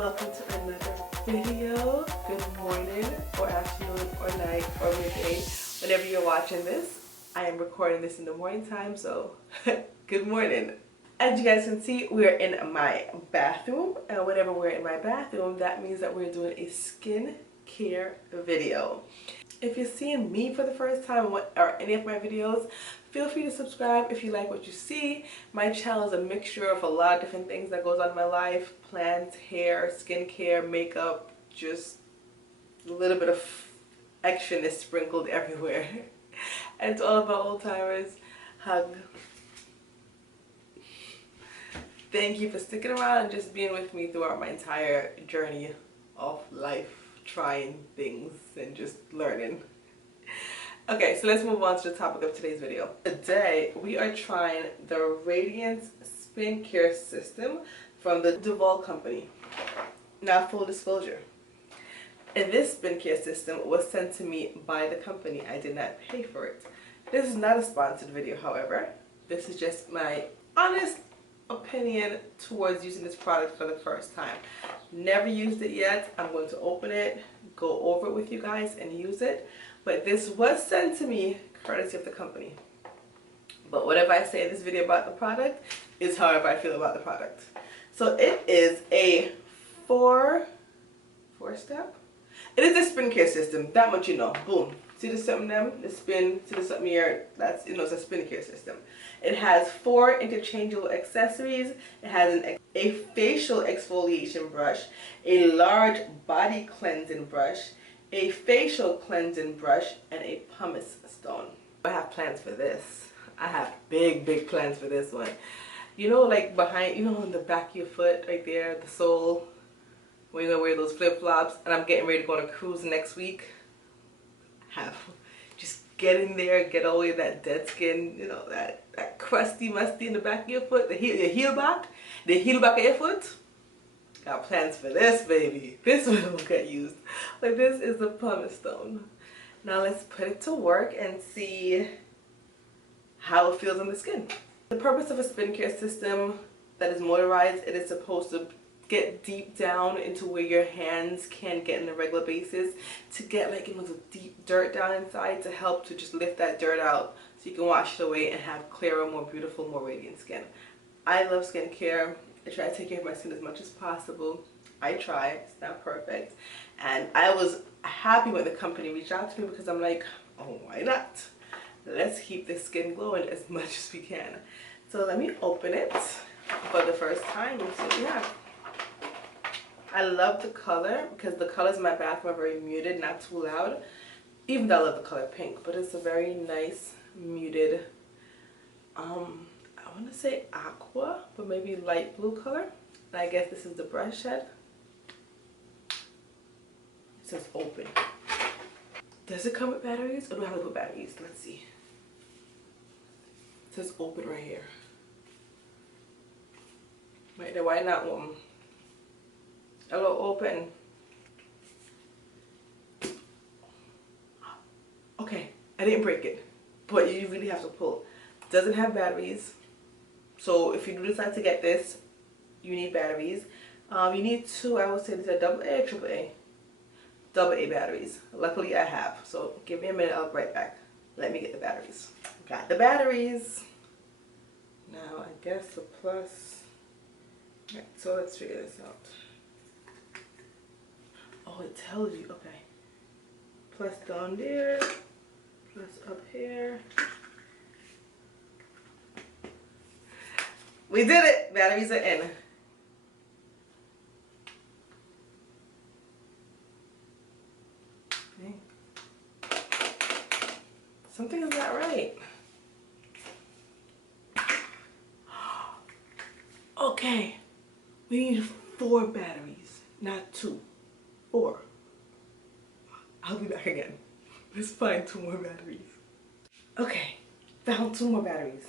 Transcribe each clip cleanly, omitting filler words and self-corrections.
welcome to another video. Good morning or afternoon or night or midday, whenever you're watching this. I am recording this in the morning time, so good morning. As you guys can see, we're in my bathroom, and whenever we're in my bathroom, that means that we're doing a skin care video. If you're seeing me for the first time or any of my videos, feel free to subscribe if you like what you see. My channel is a mixture of a lot of different things that goes on in my life: plants, hair, skincare, makeup, just a little bit of actionness sprinkled everywhere. And to all of my old timers, hug. Thank you for sticking around and just being with me throughout my entire journey of life, trying things and just learning. Okay, so let's move on to the topic of today's video. Today we are trying the Radiance Skin Care System from the Duvolle company. Now, full disclosure, and this skincare system was sent to me by the company. I did not pay for it. This is not a sponsored video, however. This is just my honest opinion towards using this product for the first time. Never used it yet. I'm going to open it, go over it with you guys and use it. But this was sent to me courtesy of the company. But whatever I say in this video about the product is however I feel about the product. So it is a four-step. It is a skincare system, that much you know. Boom. See the something them? The spin, see the something here? That's, you know, it's a skincare system. It has 4 interchangeable accessories. It has a facial exfoliation brush, a large body cleansing brush, a facial cleansing brush, and a pumice stone. I have plans for this. I have big plans for this one. You know, like behind, you know, on the back of your foot right there, the sole, when you're gonna wear those flip-flops, and I'm getting ready to go on a cruise next week. Have just get in there, get away that dead skin, you know, that crusty musty in the back of your foot, the heel back of your foot. Got plans for this, baby. This one will get used. But this is the pumice stone. Now let's put it to work and see how it feels on the skin. The purpose of a skincare system that is motorized, it is supposed to get deep down into where your hands can't get on a regular basis, to get like, you know, the deep dirt down inside, to help to just lift that dirt out so you can wash it away and have clearer, more beautiful, more radiant skin. I love skincare. I try to take care of my skin as much as possible. I try. It's not perfect. And I was happy when the company reached out to me because I'm like, oh, why not? Let's keep the skin glowing as much as we can. So let me open it for the first time and see what we have. I love the color because the colors in my bathroom are very muted, not too loud. Even though I love the color pink, but it's a very nice muted, I want to say aqua, but maybe light blue color. And I guess this is the brush head. It says open. Does it come with batteries, or do I have to put batteries? Let's see. It says open right here. Right there, why not one? Hello, open. Okay, I didn't break it, but you really have to pull. Doesn't have batteries, so if you do decide to get this, you need batteries. You need 2, I would say these are AA or AAA? AA batteries. Luckily I have, so give me a minute, I'll be right back. Let me get the batteries. Got the batteries. Now I guess the plus. Right, so let's figure this out. Oh, it tells you, okay. Plus down there, plus up here. We did it! Batteries are in. Okay. Something is not right. Okay, we need 4 batteries, not 2. 4. I'll be back again. Let's find 2 more batteries. Okay, found 2 more batteries.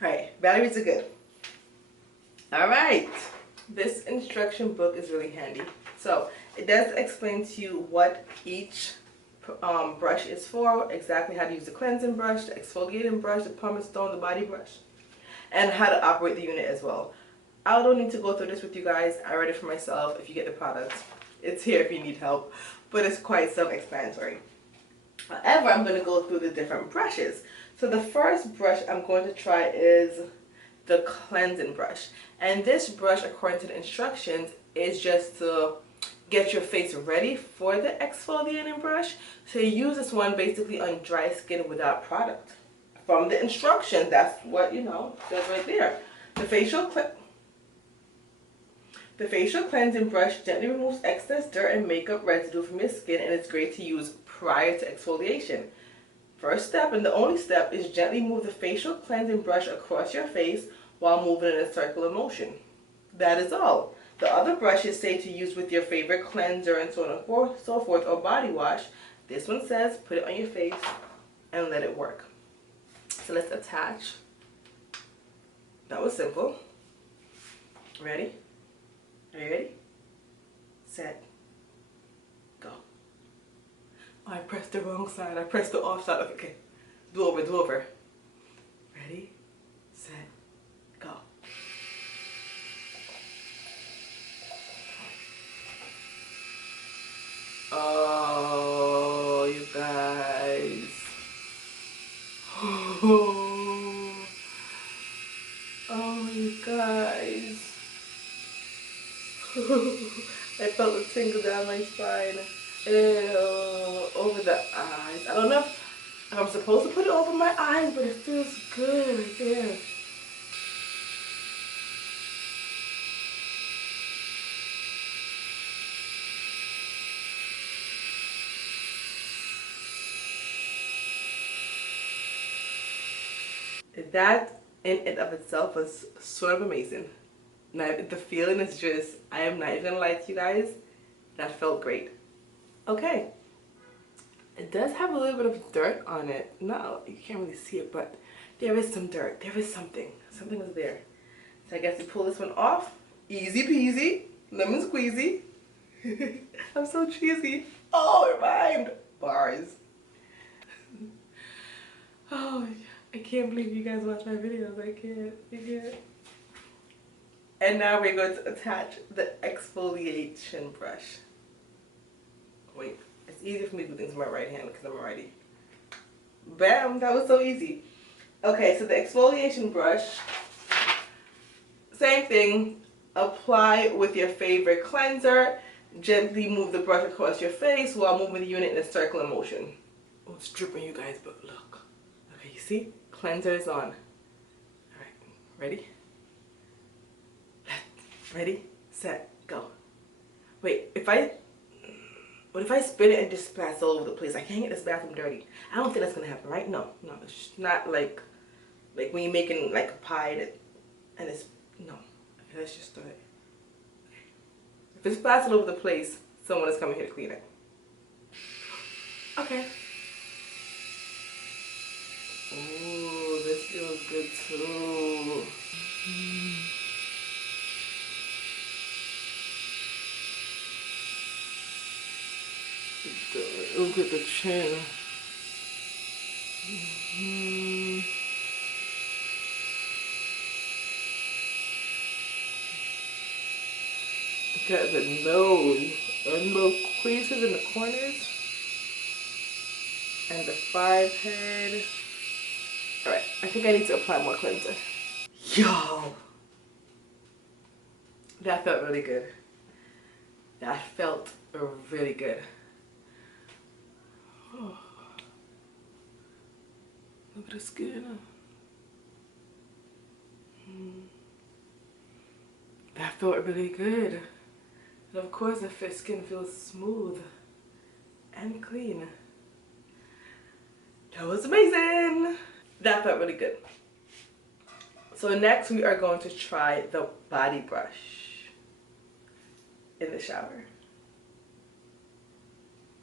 Alright, batteries are good. Alright, this instruction book is really handy. So, it does explain to you what each brush is for, exactly how to use the cleansing brush, the exfoliating brush, the pumice stone, the body brush. and how to operate the unit as well. I don't need to go through this with you guys. I read it for myself. If you get the product, it's here if you need help, but it's quite self-explanatory. However, I'm going to go through the different brushes. So the first brush I'm going to try is the cleansing brush. And this brush, according to the instructions, is just to get your face ready for the exfoliating brush. So you use this one basically on dry skin without product. From the instructions, that's what, you know, says right there. The facial cleansing brush gently removes excess dirt and makeup residue from your skin, and it's great to use prior to exfoliation. First step, and the only step, is gently move the facial cleansing brush across your face while moving in a circular motion. That is all. The other brushes say to use with your favorite cleanser and so on and so forth, or body wash. This one says put it on your face and let it work. So let's attach. That was simple. Ready? Are you ready? Set. Go. Oh, I pressed the wrong side. I pressed the off side. Okay. Do over. Ready? Set. Go. Oh, you guys. Oh, you guys. I felt the tingle down my spine. Ew, over the eyes. I don't know if I'm supposed to put it over my eyes, but it feels good right there. That in and of itself was sort of amazing. Now the feeling is just, I am not even gonna lie to you guys, that felt great. Okay, it does have a little bit of dirt on it. No, you can't really see it, but there is some dirt. There is something was there. So I guess you pull this one off. Easy peasy, lemon squeezy. I'm so cheesy. Oh, it rhymed. Bars. Oh, I can't believe you guys watch my videos. I can't. And now we're going to attach the exfoliation brush. Wait, it's easier for me to do things with my right hand because I'm a righty. Bam, that was so easy. Okay, so the exfoliation brush, same thing. Apply with your favorite cleanser. Gently move the brush across your face while moving the unit in a circular motion. Oh, it's dripping, you guys, but look. Okay, you see? Cleanser is on. All right, ready? Ready, set, go. Wait, what if I spin it and just splash all over the place? I can't get this bathroom dirty. I don't think that's gonna happen, right? No, it's just not like when you're making like a pie and it's, no. Okay, let's just start. If it's splashed all over the place, someone is coming here to clean it. Okay. Ooh, this feels good too. Look at the chin. Got the nose and little creases in the corners and the forehead. Alright, I think I need to apply more cleanser. Yo! That felt really good. That felt really good. Oh. Look at the skin. That felt really good. And of course the skin feels smooth and clean. That was amazing. That felt really good. So next we are going to try the body brush in the shower.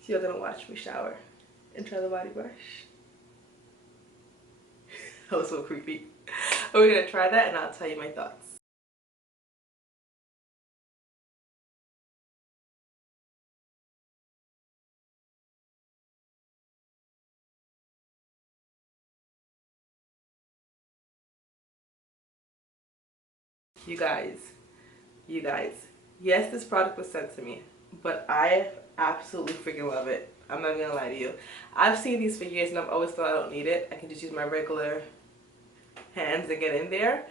So you're gonna watch me shower and try the body brush. That was so creepy. But we're gonna try that and I'll tell you my thoughts. You guys, yes, this product was sent to me, but I absolutely freaking love it. I'm not gonna lie to you. I've seen these for years and I've always thought I don't need it. I can just use my regular hands and get in there.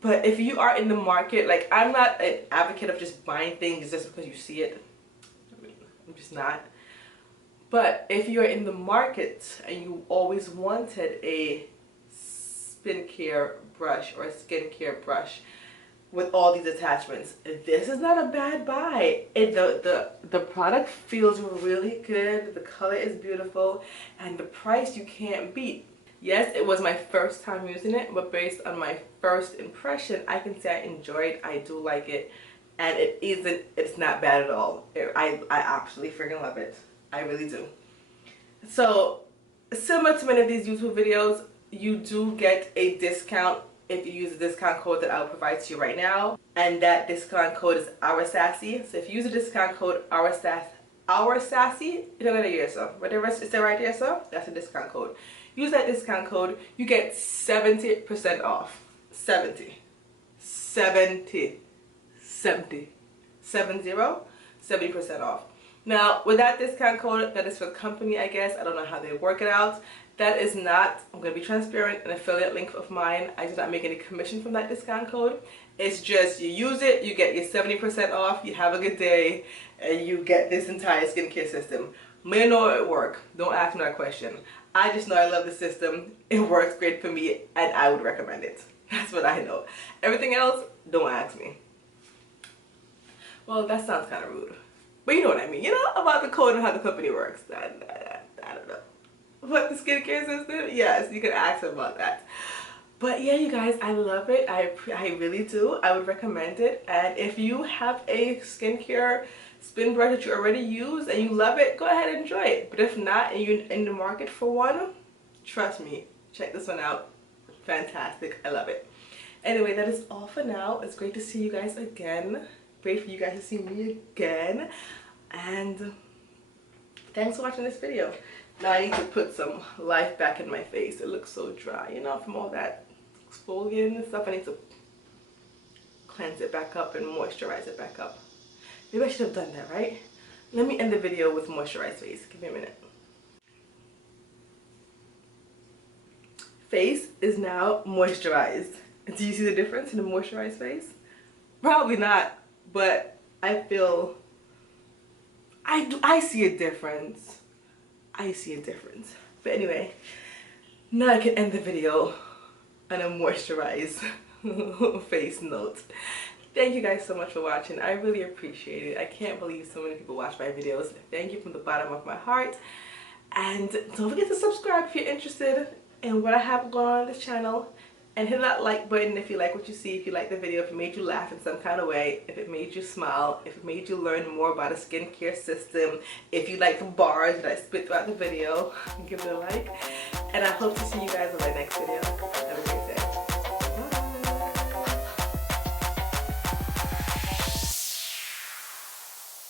But if you are in the market, like, I'm not an advocate of just buying things just because you see it. I'm just not. But if you're in the market and you always wanted a skincare brush or a skincare brush with all these attachments, this is not a bad buy. The product feels really good, the color is beautiful, and the price you can't beat. Yes, it was my first time using it, but based on my first impression, I can say I enjoy it. I do like it, and it's not bad at all. I absolutely freaking love it. I really do. So, similar to many of these YouTube videos, you do get a discount if you use the discount code that I'll provide to you right now. And that discount code is OurSassy. So if you use the discount code OurSassy, you're gonna get yourself. Whatever is there right there, so that's a discount code. Use that discount code, you get 70% off. 70% off. Now, with that discount code, that is for the company, I guess. I don't know how they work it out. That is not, I'm going to be transparent, an affiliate link of mine. I do not make any commission from that discount code. It's just, you use it, you get your 70% off, you have a good day, and you get this entire skincare system. May know it work. Don't ask me that question. I just know I love the system. It works great for me, and I would recommend it. That's what I know. Everything else, don't ask me. Well, that sounds kind of rude. But you know what I mean. You know about the code and how the company works. I don't know. But the skincare system, yes, you can ask about that. But yeah, you guys, I love it. I really do. I would recommend it. And if you have a skincare spin brush that you already use and you love it, go ahead and enjoy it. But if not, and you're in the market for one, trust me, check this one out. Fantastic. I love it. Anyway, that is all for now. It's great to see you guys again. Great for you guys to see me again. And thanks for watching this video. Now I need to put some life back in my face. It looks so dry, you know, from all that exfoliating and stuff. I need to cleanse it back up and moisturize it back up. Maybe I should have done that, right? Let me end the video with moisturized face. Give me a minute. Face is now moisturized. Do you see the difference in the moisturized face? Probably not, but I feel I see a difference. I see a difference. But anyway, now I can end the video on a moisturized face note. Thank you guys so much for watching. I really appreciate it. I can't believe so many people watch my videos. Thank you from the bottom of my heart. And don't forget to subscribe if you're interested in what I have going on this channel. And hit that like button if you like what you see, if you like the video, if it made you laugh in some kind of way, if it made you smile, if it made you learn more about a skincare system, if you like the bars that I spit throughout the video, give it a like. And I hope to see you guys in my next video.